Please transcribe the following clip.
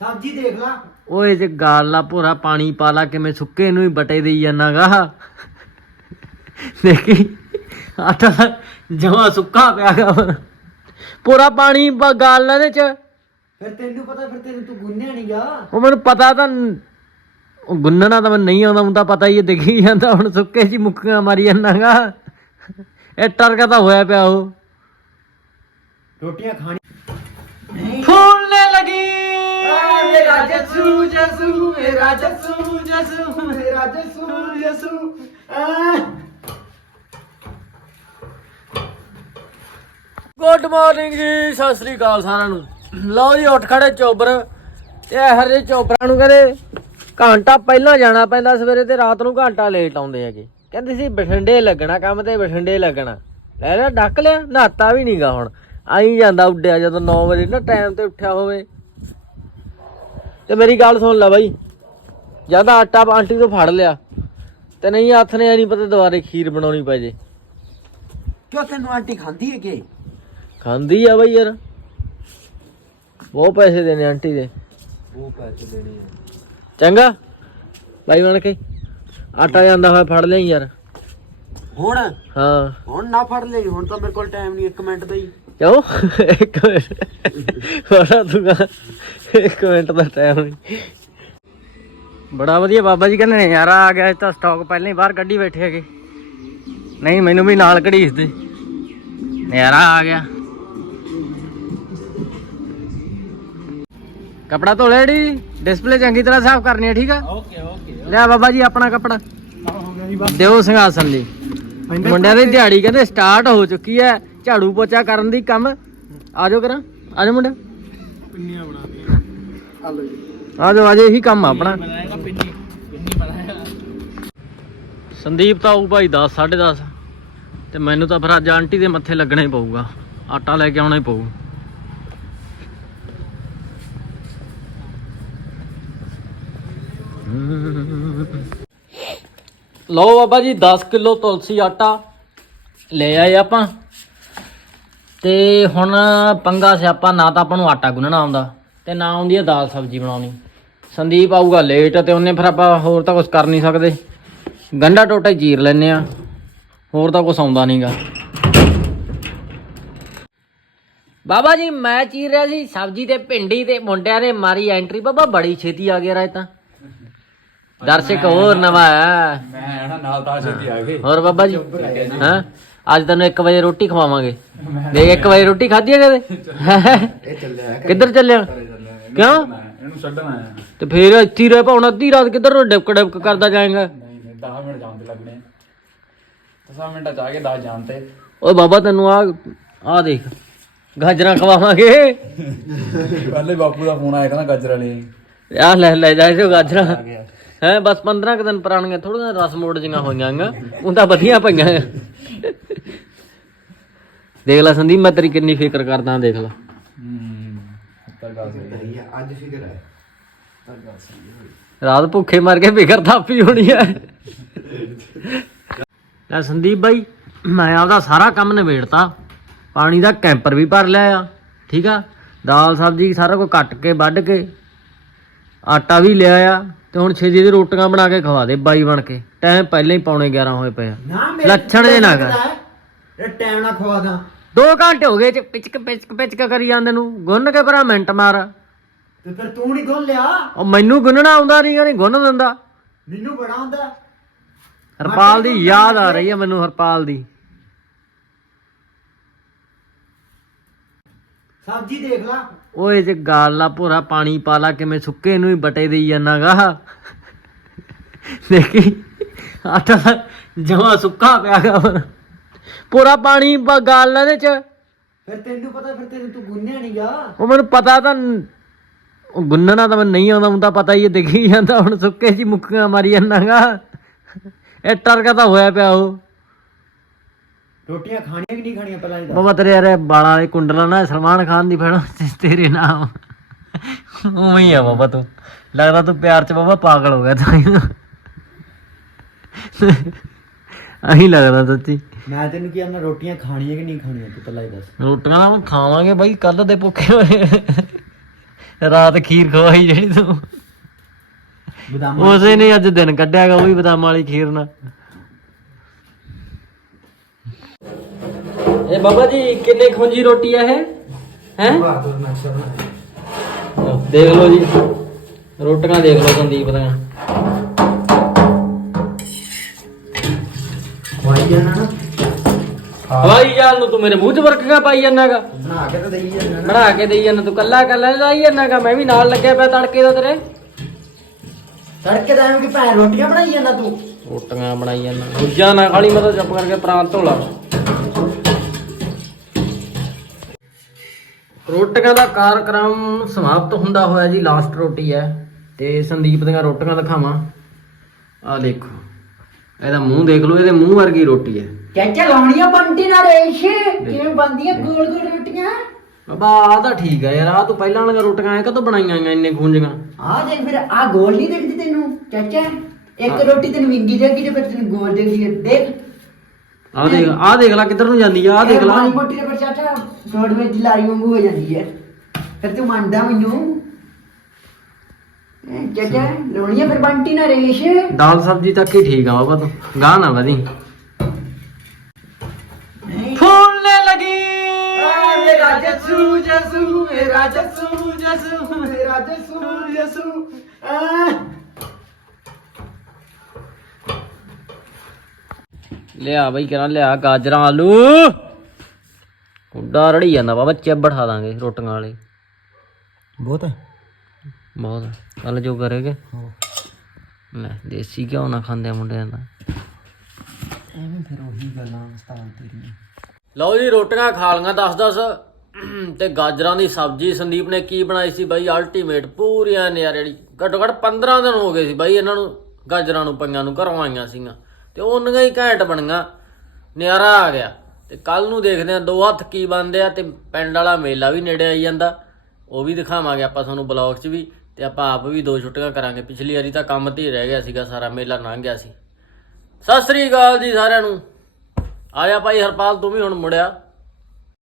ਸਬਜ਼ੀ ਦੇਖ ਲਾ। ਓਏ ਜੇ ਗਾਲ ਲਾ ਭੋਰਾ ਪਾਣੀ ਪਾ ਲਾ ਕਿਵੇਂ ਸੁੱਕੇ ਨੂੰ ਹੀ ਬਟੇ ਦੇਈ ਜਾਣਾਗਾ। ਦੇਖੀ ਆਟਾ ਜਮਾ ਸੁੱਕਾ ਪਿਆ ਗਾ। ਪੂਰਾ ਪਾਣੀ ਬ- ਗਾਲ ਲਾ ਇਹਦੇ ਚ। ਫਿਰ ਤੈਨੂੰ ਪਤਾ ਫਿਰ ਤੈਨੂੰ ਤੂੰ ਗੁੰਨਿਆ ਨਹੀਂ ਗਾ। ਉਹ ਮੈਨੂੰ ਪਤਾ ਤਾਂ ਉਹ ਗੁੰਨਣਾ ਤਾਂ ਮੈਨੂੰ ਨਹੀਂ ਆਉਂਦਾ ਤਾਂ ਪਤਾ ਹੀ ਹੈ ਦਿਖੀ ਜਾਂਦਾ ਹੁਣ ਸੁੱਕੇ ਜੀ ਮੁੱਕੀਆਂ ਮਾਰੀ ਜਾਣਾਗਾ। ਇਹ ਟਰਕਾ ਤਾਂ ਹੋਇਆ ਪਿਆ ਉਹ। ਰੋਟੀਆਂ ਖਾਣੀ ਮੇਰਾ ਜਸੂ ਜਸੂ ਮੇਰਾ ਜਸੂ ਜਸੂ ਮੇਰਾ ਜਸੂ। ਜਸੂ ਗੁੱਡ ਮਾਰਨਿੰਗ ਜੀ, ਸਤਿ ਸ੍ਰੀ ਅਕਾਲ ਸਾਰਿਆਂ ਨੂੰ। ਲਓ ਜੀ, ਉੱਠ ਖੜੇ ਚੋਬਰ। ਤੇ ਇਹੋ ਜਿਹੇ ਚੋਬਰਾਂ ਨੂੰ ਕਹਿੰਦੇ, ਘੰਟਾ ਪਹਿਲਾਂ ਜਾਣਾ ਪੈਂਦਾ ਸਵੇਰੇ ਤੇ ਰਾਤ ਨੂੰ ਘੰਟਾ ਲੇਟ ਆਉਂਦੇ ਹੈਗੇ। ਕਹਿੰਦੇ ਸੀ, ਬਠਿੰਡੇ ਲੱਗਣਾ, ਕੰਮ ਤੇ ਬਠਿੰਡੇ ਲੱਗਣਾ। ਲੈ ਲਿਆ ਡੱਕ ਲਿਆ, ਨਹਾਤਾ ਵੀ ਨਹੀਂਗਾ ਹੁਣ। ਆਈ ਜਾਂਦਾ ਉੱਡਿਆ ਜਦੋਂ 9 ਵਜੇ, ਨਾ ਟਾਈਮ ਤੇ ਉੱਠਿਆ ਹੋਵੇ। ਤੇ ਮੇਰੀ ਗੱਲ ਸੁਣ ਲੈ ਬਾਈ। ਜਦ ਆਟਾ ਆਂਟੀ ਤੋਂ ਫੜ ਲਿਆ। ਤੇ ਨਹੀਂ ਹੱਥ ਨੇ ਨਹੀਂ ਪਤਾ ਦੁਬਾਰੇ ਖੀਰ ਬਣਾਉਣੀ ਪੈ ਜੇ। ਕਿਉਂ ਤੈਨੂੰ ਆਂਟੀ ਖਾਂਦੀ ਹੈ ਕਿ? ਖਾਂਦੀ ਆ ਬਈ ਯਾਰ। ਬਹੁਤ ਪੈਸੇ ਦੇਣੇ ਆਂਟੀ ਦੇ। ਉਹ ਪੈਸੇ ਦੇਣੇ ਆ। ਚੰਗਾ। ਬਾਈ ਬਣ ਕੇ। ਆਟਾ ਜਾਂਦਾ ਹੋਇਆ ਫੜ ਲਈ ਯਾਰ। ਹੁਣ? ਹਾਂ। ਹੁਣ ਨਾ ਫੜ ਲਈ। ਹੁਣ ਤਾਂ ਮੇਰੇ ਕੋਲ ਟਾਈਮ ਨਹੀਂ 1 ਮਿੰਟ ਦਾ ਹੀ ਕਿਉਂ ਇੱਕ ਮਿੰਟ ਦੂਗਾ ਇੱਕ ਮਿੰਟ ਦਾ ਟਾਈਮ ਨਹੀਂ ਬੜਾ ਵਧੀਆ ਬਾਬਾ ਜੀ ਕਹਿੰਦੇ ਨਜ਼ਾਰਾ ਆ ਗਿਆ ਤਾਂ ਸਟਾਕ ਪਹਿਲਾਂ ਹੀ ਬਾਹਰ ਕੱਢੀ ਬੈਠੇ ਹੈਗੇ। ਨਹੀਂ ਮੈਨੂੰ ਵੀ ਨਾਲ ਘੜੀਸ ਦੇ ਨਜ਼ਾਰਾ ਆ ਗਿਆ। ਕਪੜਾ ਧੋ ਲੈ ਡਿਸਪਲੇ ਚੰਗੀ ਤਰ੍ਹਾਂ ਸਾਫ਼ ਕਰਨੀ ਹੈ ਠੀਕ ਆ? ਓਕੇ ਓਕੇ ਲਿਆ ਬਾਬਾ ਜੀ ਆਪਣਾ ਕਪੜਾ। ਦਿਓ ਸਿੰਘਾਸਨ ਲਈ। ਮੁੰਡਿਆਂ ਦੀ ਦਿਹਾੜੀ ਕਹਿੰਦੇ ਸਟਾਰਟ ਹੋ ਚੁੱਕੀ ਹੈ। ਝਾੜੂ ਪੋਚਾ ਕਰਨ ਦੀ ਕੰਮ। ਆਜੋ ਕਰਾਂ। ਆਜੋ ਮੁੰਡਾ ਪਿੰਨੀਆਂ ਬਣਾ ਦੀਆਂ ਆ ਲਓ ਜੀ ਆਜੋ ਆਜੋ ਇਹੀ ਕੰਮ ਆ ਆਪਣਾ। ਬਣਾਏਗਾ ਪਿੰਨੀ ਪਿੰਨੀ ਬਣਾਏਗਾ। ਸੰਦੀਪ ਤਾਂ ਆਊ ਭਾਈ 10 10:30 ਤੇ ਮੈਨੂੰ ਤਾਂ ਫਿਰ ਅੱਜ ਆਂਟੀ ਦੇ ਮੱਥੇ ਲੱਗਣਾ ਹੀ ਪਊਗਾ। ਆਟਾ ਲੈ ਕੇ ਆਉਣਾ ਹੀ ਪਊ। ਲਓ ਬਾਬਾ ਜੀ 10 ਕਿਲੋ ਤੁਲਸੀ ਆਟਾ ਲੈ ਆਏ ਆਪਾਂ। ਤੇ ਹੁਣ ਪੰਗਾ ਸਿਆਪਾ ਨਾ ਤਾਂ ਆਪਾਂ ਨੂੰ ਆਟਾ ਗੁੰਨਣਾ ਆਉਂਦਾ ਤੇ ਨਾ ਆਉਂਦੀ ਹੈ ਦਾਲ ਸਬਜ਼ੀ ਬਣਾਉਣੀ। ਸੰਦੀਪ ਆਊਗਾ ਲੇਟ ਤੇ ਉਹਨੇ ਫਿਰ ਆਪਾਂ ਹੋਰ ਤਾਂ ਕੁਝ ਕਰ ਨਹੀਂ ਸਕਦੇ। ਗੰਡਾ ਟੋਟਾ ਹੀ ਚੀਰ ਲੈਨੇ ਆ ਹੋਰ ਤਾਂ ਕੁਝ ਆਉਂਦਾ ਨਹੀਂਗਾ ਬਾਬਾ ਜੀ ਮੈਂ ਚੀਰ ਰਿਹਾ ਸੀ ਸਬਜ਼ੀ ਤੇ ਭਿੰਡੀ ਤੇ ਮੁੰਡਿਆਂ ਨੇ ਮਾਰੀ ਐਂਟਰੀ ਬਾਬਾ ਬੜੀ ਛੇਤੀ ਆ ਗਿਆ ਰਾਇ ਤਾਂ ਦਰਸ਼ਕ ਹੋਰ ਨਵਾਂ ਮੈਂ ਨਾ ਨਾਲ ਤਾਂ ਛੇਤੀ ਆ ਗਏ। ਹੋਰ ਬਾਬਾ ਜੀ ਹਾਂ? ਅੱਜ ਤੈਨੂੰ 1 ਵਜੇ ਰੋਟੀ ਖਵਾਵਾਂਗੇ। ਦੇਖ 1 ਵਜੇ ਰੋਟੀ ਖਾਧੀ ਹੈ ਕਦੇ? ਇਹ ਚੱਲਿਆ ਕਿੱਧਰ ਚੱਲਿਆ? ਕਿਉਂ? ਇਹਨੂੰ ਛੱਡਣ ਆਇਆ ਤੇ ਫੇਰ ਇੱਥੇ ਰਹਿ ਪਾ ਹੁਣ ਅੱਧੀ ਰਾਤ ਕਿੱਧਰ ਡਿਪਕ ਡਿਪਕ ਕਰਦਾ ਜਾਏਗਾ? ਨਹੀਂ ਨਹੀਂ 10 ਮਿੰਟ ਤੇ ਲੱਗਣੇ 10 ਮਿੰਟਾਂ ਚ ਆ ਕੇ 10 ਜਾਣ ਤੇ। ਓਏ ਬਾਬਾ ਤੈਨੂੰ ਆ ਆ ਦੇਖ ਗਾਜਰਾਂ ਖਵਾਵਾਂਗੇ। ਪਹਿਲੇ ਬਾਪੂ ਦਾ ਫੋਨ ਆਇਆ ਕਹਿੰਦਾ ਗਾਜਰ ਵਾਲੇ ਆ ਲੈ ਲੈ ਜਾ ਜੋ ਗਾਜਰਾਂ। ਹੈ ਬਸ 15 ਕੁ ਦਿਨ ਪੁਰਾਣੀਆਂ ਥੋੜੀਆਂ ਰਸ ਮੋੜ ਜੀਆਂ ਹੋਈਆਂ ਗਾ ਉਹ ਤਾਂ ਵਧੀਆ ਪਈਆਂ ਆਂ। ਦੇਖ ਲੈ ਸੰਦੀਪ ਮੈਂ ਤੇਰੀ ਕਿੰਨੀ ਫਿਕਰ ਕਰਦਾ ਦੇਖ ਲੈ। ਹੂੰ ਤਾਂ ਗੱਲ ਸਹੀ ਹੈ। ਅੱਜ ਫਿਕਰ ਹੈ। ਰਾਤ ਭੁੱਖੇ ਮਰ ਕੇ ਫਿਕਰ ਥਾਪੀ ਹੋਣੀ ਐ ਲੈ ਸੰਦੀਪ ਬਾਈ ਮੈਂ ਆਪਦਾ ਸਾਰਾ ਕੰਮ ਨਿਬੇੜਤਾ। ਪਾਣੀ ਦਾ ਕੈਂਪਰ ਵੀ ਭਰ ਲਿਆ ਆ ਠੀਕ ਆ? ਦਾਲ ਸਬਜ਼ੀ ਸਾਰਾ ਕੁਝ ਕੱਟ ਕੇ ਵੱਢ ਕੇ। ਆਟਾ ਵੀ ਲਿਆ ਆ। ਤੇ ਹੁਣ ਛੇਤੀ ਦੀ ਰੋਟੀਆਂ ਬਣਾ ਕੇ ਖਵਾ ਦੇ ਬਾਈ ਬਣ ਕੇ। ਟਾਈਮ ਪਹਿਲਾਂ ਹੀ ਪੌਣੇ 11 ਹੋਏ ਪਏ ਆ। ਨਾ ਲੱਛਣ ਜੇ ਨਾ ਕਰ। ਇਹ ਟਾਈਮ ਨਾ ਖਵਾ ਦਾਂ। 2 ਘੰਟੇ ਹੋ ਗਏ ਚ ਪਿਚਕ ਪਿਚਕ ਪਿਚਕ ਕਰੀ ਜਾਂਦੇ ਨੂੰ। ਗੁੰਨ ਕੇ ਭਰਾ ਮਿੰਟ ਮਾਰ। ਤੇ ਫਿਰ ਤੂੰ ਨਹੀਂ ਗੁੰਨ ਲਿਆ? ਉਹ ਮੈਨੂੰ ਗੁੰਨਣਾ ਆਉਂਦਾ ਨਹੀਂ ਉਹਨੇ ਗੁੰਨ ਦਿੰਦਾ। ਮੈਨੂੰ ਬੜਾ ਹੁੰਦਾ ਹਰਪਾਲ ਦੀ ਯਾਦ ਆ ਰਹੀ ਹੈ ਮੈਨੂੰ ਹਰਪਾਲ ਦੀ। ਸਬਜ਼ੀ ਦੇਖ ਲਾ। ਓਏ ਜੇ ਗਾਲ ਲਾ ਭੋਰਾ ਪਾਣੀ ਪਾ ਲਾ ਕਿਵੇਂ ਸੁੱਕੇ ਨੂੰ ਹੀ ਬਟੇ ਦੇਈ ਜਾਣਾਗਾ। ਦੇਖੀ ਆਟਾ ਜਮਾ ਸੁੱਕਾ ਪਿਆ ਗਾ। ਪੂਰਾ ਪਾਣੀ ਬ- ਗਾਲ ਲਾ ਇਹਦੇ ਚ। ਫਿਰ ਤੈਨੂੰ ਪਤਾ ਫਿਰ ਤੈਨੂੰ ਤੂੰ ਗੁੰਨਿਆ ਨਹੀਂ ਗਾ। ਉਹ ਮੈਨੂੰ ਪਤਾ ਤਾਂ ਨ- ਉਹ ਗੁੰਨਣਾ ਤਾਂ ਮੈਨੂੰ ਨਹੀਂ ਆਉਂਦਾ ਹੁਣ ਤਾਂ ਪਤਾ ਹੀ ਹੈ ਦਿਖੀ ਜਾਂਦਾ ਹੁਣ ਸੁੱਕੇ ਜੀ ਮੁੱਕੀਆਂ ਮਾਰੀ ਜਾਣਾਗਾ। ਇਹ ਟਰਕਾ ਤਾਂ ਹੋਇਆ ਪਿਆ ਉਹ। ਰੋਟੀਆਂ ਖਾਣੀਆਂ ਕਿ ਨਹੀਂ ਖਾਣੀਆਂ ਪਹਿਲਾਂ ਇਹ ਦੱਸ। ਬਾਬਾ ਤੇਰੇ ਯਾਰ ਬਾਲਾਂ ਵਾਲੇ ਕੁੰਡਲਾਂ ਨਾ ਸਲਮਾਨ ਖਾਨ ਦੀ ਫੜ ਤੇਰੇ ਨਾਮ। ਉਵੇਂ ਹੀ ਆ ਬਾਬਾ ਤੂੰ। ਲੱਗਦਾ ਤੂੰ ਪਿਆਰ ਚ ਬਾਬਾ ਪਾਗਲ ਹੋ ਗਿਆ ਤਾਂ। ਅਹੀਂ ਲੱਗਦਾ ਸੱਚੀ। ਮੈਂ ਤੈਨੂੰ ਕੀ ਆਨਾ ਰੋਟੀਆਂ ਖਾਣੀਆਂ ਕਿ ਨਹੀਂ ਖਾਣੀਆਂ ਤੂੰ ਪਹਿਲਾਂ ਇਹ ਦੱਸ। ਰੋਟੀਆਂ ਤਾਂ ਹੁਣ ਖਾਵਾਂਗੇ ਬਾਈ ਕੱਲ ਦੇ ਭੁੱਖੇ ਹੋਏ। ਰਾਤ ਖੀਰ ਖਵਾਈ ਜਿਹੜੀ ਤੂੰ। ਬਦਾਮ ਉਸੇ ਨੇ ਅੱਜ ਦਿਨ ਕੱਢਿਆਗਾ ਉਹ ਵੀ ਬਦਾਮਾਂ ਵਾਲੀ ਖੀਰ ਨਾਲ। ਇਹ ਬਾਬਾ ਜੀ ਕਿੰਨੇ ਖੁੰਜੀ ਰੋਟੀ ਆ ਇਹ? ਹੈ? ਬਹਾਦਰ ਨਕਸ਼ਾ ਦੇਖ ਲਓ ਜੀ। ਰੋਟੀਆਂ ਦੇਖ ਲਓ ਸੰਦੀਪ ਦੀਆਂ। ਖਵਾਈ ਜਾਣਾ ਨਾ। ਹਵਾਈ ਜਾਲ ਨੂੰ ਤੂੰ ਮੇਰੇ ਮੂੰਹ 'ਚ ਵਰਕੀਆਂ ਪਾਈ ਜਾਣਾਗਾ? ਬਣਾ ਕੇ ਤਾਂ ਦੇਈ ਜਾਣਾ ਨਾ। ਬਣਾ ਕੇ ਦੇਈ ਜਾਂਦਾ ਤੂੰ ਕੱਲਾ ਕੱਲਾ ਲਾਈ ਜਾਣਾਗਾ। ਮੈਂ ਵੀ ਨਾਲ ਲੱਗਿਆ ਪਿਆ ਤੜਕੇ ਦਾ ਤੇਰੇ। ਤੜਕੇ ਦਾ ਐਵੇਂ ਕਿ ਭੈਣ ਰੋਟੀਆਂ ਬਣਾਈ ਜਾਂਦਾ ਤੂੰ? ਰੋਟੀਆਂ ਬਣਾਈ ਜਾਂਦਾ ਦੂਜਾ ਨਾ ਖਾਲੀ ਮੈਂ ਤਾਂ ਚੁੱਪ ਕਰਕੇ ਪ੍ਰਾਂਤ ਧੋਲਾ ਰੋਟੀਆਂ ਦਾ ਕਾਰਕ੍ਰਮ ਸਮਾਪਤ ਹੁੰਦਾ ਹੋਇਆ ਜੀ ਲਾਸਟ ਰੋਟੀ ਹੈ। ਤੇ ਸੰਦੀਪ ਦੀਆਂ ਰੋਟੀਆਂ ਦਿਖਾਵਾਂ। ਆ ਦੇਖੋ ਇਹਦਾ ਮੂੰਹ ਦੇਖ ਲਓ ਇਹਦੇ ਮੂੰਹ ਵਰਗੀ ਰੋਟੀ ਹੈ। ਚਾਚਾ ਲਾਉਣੀਆਂ ਬੰਟੀ ਨਾਲ ਰੇਸ਼। ਕਿਵੇਂ ਬੰਦੀਆਂ ਗੋਲ ਗੋਲ ਰੋਟੀਆਂ? ਬਾਬਾ ਆ ਤਾਂ ਠੀਕ ਹੈ ਯਾਰ ਆ ਤੂੰ ਪਹਿਲਾਂ ਵਾਲੀਆਂ ਰੋਟੀਆਂ ਐ ਕਦੋਂ ਬਣਾਈਆਂ ਆਈਆਂ ਇੰਨੇ ਖੂੰਜੀਆਂ ਆ ਦੇਖ ਫਿਰ ਆ ਗੋਲ ਨਹੀਂ ਦਿਖਦੀ ਤੈਨੂੰ? ਚਾਚਾ ਇੱਕ ਰੋਟੀ ਤੈਨੂੰ ਵਿੰਗੀ ਜਾਗੀ ਤੇ ਫਿਰ ਤੈਨੂੰ ਗੋਲ ਦਿਖਦੀ ਹੈ। ਦੇਖ। ਆ ਦੇਖ ਆ ਦੇਖ ਲੈ ਕਿੱਧਰ ਨੂੰ ਜਾਂਦੀ ਆ ਆ ਦੇਖ ਲੈ। ਮੋਟੀ ਦੇ ਪਰ ਚਾਚਾ। ਗੋਲ ਵਿੱਚ ਲਾਈ ਵਾਂਗੂ ਹੋ ਜਾਂਦੀ ਹੈ। ਫਿਰ ਤੂੰ ਮੰਨਦਾ ਮੈਨੂੰ? ਹੈਂ, ਚਾਚਾ ਲਾਉਣੀਆਂ ਫਿਰ ਬੰਟੀ ਨਾਲ ਰੇਸ਼? ਦਾਲ ਸਬਜ਼ੀ ਤੱਕ ਹੀ ਠੀਕ ਆ ਬਾਬਾ ਤੂੰ। ਗਾਹ ਨਾ ਵਧੀ। ਫੁੱਲਨੇ ਲਗੀ। ਮੇਰਾ ਜਸੂ ਜਸੂ ਮੇਰਾ ਜਸੂ ਜਸੂ ਮੇਰਾ ਜਸੂ। ਜਸੂ ਲਿਆ ਬਈ ਕਿਹਨਾਂ ਲਿਆ? ਗਾਜਰਾਂ ਆਲੂ। ਕੁੱਡਾ ਰੜੀ ਜਾਂਦਾ ਬਾਬਾ ਚਿੱਬੜ ਖਾ ਦਾਂਗੇ ਰੋਟੀਆਂ ਵਾਲੇ। ਬਹੁਤ ਬਹੁਤ ਕੱਲ ਜੋ ਕਰੇਗੇ। ਲੈ ਦੇਸੀ ਘਿਓ ਨਾ ਖਾਂਦੇ ਮੁੰਡਿਆਂ ਦਾ। ਐਵੇਂ ਫਿਰ ਉਹੀ ਗੱਲਾਂ ਉਸਤਾਦ ਤੇਰੀ ਲਓ ਜੀ ਰੋਟੀਆਂ ਖਾ ਲੀਆਂ 10-10 ਤੇ ਗਾਜਰਾਂ ਦੀ ਸਬਜ਼ੀ ਸੰਦੀਪ ਨੇ ਕੀ ਬਣਾਈ ਸੀ ਬਾਈ? ਅਲਟੀਮੇਟ ਪੂਰੀਆਂ ਨਿਆਰੇ ਜਿਹੜੀ ਘੱਟੋ ਘੱਟ 15 ਦਿਨ ਹੋ ਗਏ ਸੀ ਬਾਈ ਇਹਨਾਂ ਨੂੰ ਗਾਜਰਾਂ ਨੂੰ ਪਈਆਂ ਨੂੰ ਘਰੋਂ ਆਈਆਂ ਸੀਗੀਆਂ। ਤੇ ਉਹਨੀਆਂ ਹੀ ਘੈਂਟ ਬਣੀਆਂ। ਨਿਆਰਾ ਆ ਗਿਆ। ਤੇ ਕੱਲ ਨੂੰ ਦੇਖਦੇ ਆ ਦੋ ਹੱਥ ਕੀ ਬਣਦੇ ਆ ਤੇ ਪਿੰਡ ਵਾਲਾ ਮੇਲਾ ਵੀ ਨੇੜੇ ਆਈ ਜਾਂਦਾ। ਉਹ ਵੀ ਦਿਖਾਵਾਂਗੇ ਆਪਾਂ ਤੁਹਾਨੂੰ ਬਲੌਗ 'ਚ ਵੀ ਤੇ ਆਪਾਂ ਆਪ ਵੀ ਦੋ ਛੁੱਟੀਆਂ ਕਰਾਂਗੇ। ਪਿਛਲੀ ਵਾਰੀ ਤਾਂ ਕੰਮ ਤੇ ਹੀ ਰਹਿ ਗਿਆ ਸੀਗਾ, ਸਾਰਾ ਮੇਲਾ ਲੰਘ ਗਿਆ ਸੀ। ਸਤਿ ਸ੍ਰੀ ਅਕਾਲ ਜੀ ਸਾਰਿਆਂ ਨੂੰ। ਆਇਆ ਭਾਈ ਹਰਪਾਲ, ਤੂੰ ਵੀ ਹੁਣ ਮੁੜਿਆ।